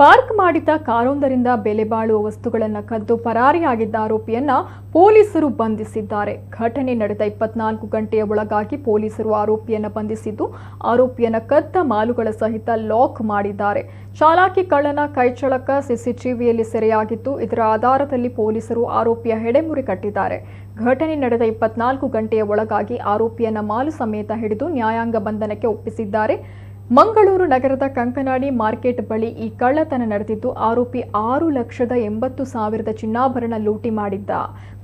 Park ಮಾಡಿದ್ದ ಕಾರೊಂದರಿಂದ ಬೆಲೆ ಬಾಳುವ ವಸ್ತುಗಳನ್ನು ಕದ್ದು ಪರಾರಿಯಾಗಿದ್ದ ಆರೋಪಿಯನ್ನ ಪೊಲೀಸರು ಬಂಧಿಸಿದ್ದಾರೆ. ಘಟನೆ ನಡೆದ 24 ಗಂಟೆಯ ಒಳಗಾಗಿ ಪೊಲೀಸರು ಆರೋಪಿಯನ್ನ ಬಂಧಿಸಿದ್ದು, ಆರೋಪಿಯನ್ನ ಕದ್ದ ಮಾಲುಗಳ ಸಹಿತ ಲಾಕ್ ಮಾಡಿದ್ದಾರೆ. ಚಾಲಾಕಿ ಕಳ್ಳನ ಕೈಚಳಕ ಸಿಸಿಟಿವಿಯಲ್ಲಿ ಸೆರೆಯಾಗಿದ್ದು, ಇದರ ಆಧಾರದಲ್ಲಿ ಪೊಲೀಸರು ಆರೋಪಿಯ ಹೆಡೆಮುರಿ ಕಟ್ಟಿದ್ದಾರೆ. ಘಟನೆ ನಡೆದ 24 ಗಂಟೆಯ ಒಳಗಾಗಿ ಆರೋಪಿಯನ್ನ ಮಾಲು ಸಮೇತ ಹಿಡಿದು ನ್ಯಾಯಾಂಗ ಬಂಧನಕ್ಕೆ ಒಪ್ಪಿಸಿದ್ದಾರೆ. ಮಂಗಳೂರು ನಗರದ ಕಂಕನಾಡಿ ಮಾರ್ಕೆಟ್ ಬಳಿ ಈ ಕಳ್ಳತನ ನಡೆದಿದ್ದು, ಆರೋಪಿ 6,80,000 ಚಿನ್ನಾಭರಣ ಲೂಟಿ ಮಾಡಿದ್ದ.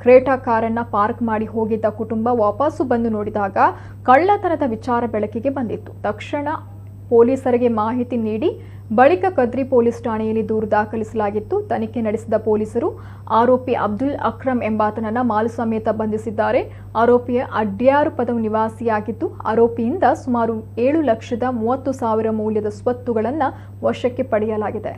ಕ್ರೇಟಾ ಕಾರನ್ನ ಪಾರ್ಕ್ ಮಾಡಿ ಹೋಗಿದ್ದ ಕುಟುಂಬ ವಾಪಸ್ಸು ಬಂದು ನೋಡಿದಾಗ ಕಳ್ಳತನದ ವಿಚಾರ ಬೆಳಕಿಗೆ ಬಂದಿತ್ತು. ತಕ್ಷಣ ಪೊಲೀಸರಿಗೆ ಮಾಹಿತಿ ನೀಡಿ ಬಳಿಕ ಕದ್ರಿ ಪೊಲೀಸ್ ಠಾಣೆಯಲ್ಲಿ ದೂರು ದಾಖಲಿಸಲಾಗಿತ್ತು. ತನಿಖೆ ನಡೆಸಿದ ಪೊಲೀಸರು ಆರೋಪಿ ಅಬ್ದುಲ್ ಅಕ್ರಮ್ ಎಂಬಾತನನ್ನ ಮಾಲು ಸಮೇತ ಬಂಧಿಸಿದ್ದಾರೆ. ಆರೋಪಿಯ ಅಡ್ಯಾರುಪದ ನಿವಾಸಿಯಾಗಿದ್ದು, ಆರೋಪಿಯಿಂದ ಸುಮಾರು 7,30,30,000 ಮೌಲ್ಯದ ಸ್ವತ್ತುಗಳನ್ನು ವಶಕ್ಕೆ ಪಡೆಯಲಾಗಿದೆ.